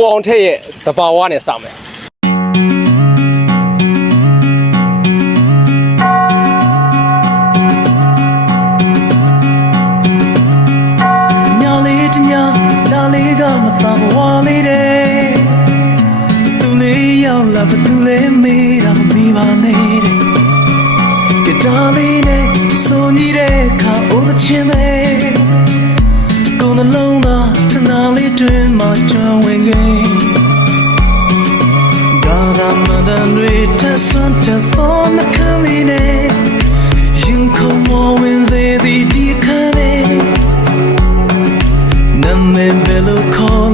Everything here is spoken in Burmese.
ကိုအောင်ထက်ရဲ့တဘာဝနဲ့စမယ်ညာလေးတညာလာလေးကမသာဘဝလေးတဲ့သူလေးရောက်လာဘသူလေးမေးတာမမေးပါနဲ့တဲ့ကတားလေးနဲ့ဆိုညီတဲ့ခါအိုးသချင်းလေးကိုယ်နှလုံးသားခဏလေးတွင်မှကျွမ်းဝင်ခဲ့ကာရမဒန်တွေထဆွန်တသောနှခမ်းလေးနဲ့ရင်ခုန်မဝင်စေသည်ဒီခမ်းလေးနမဲဘယ်လိုခေါ်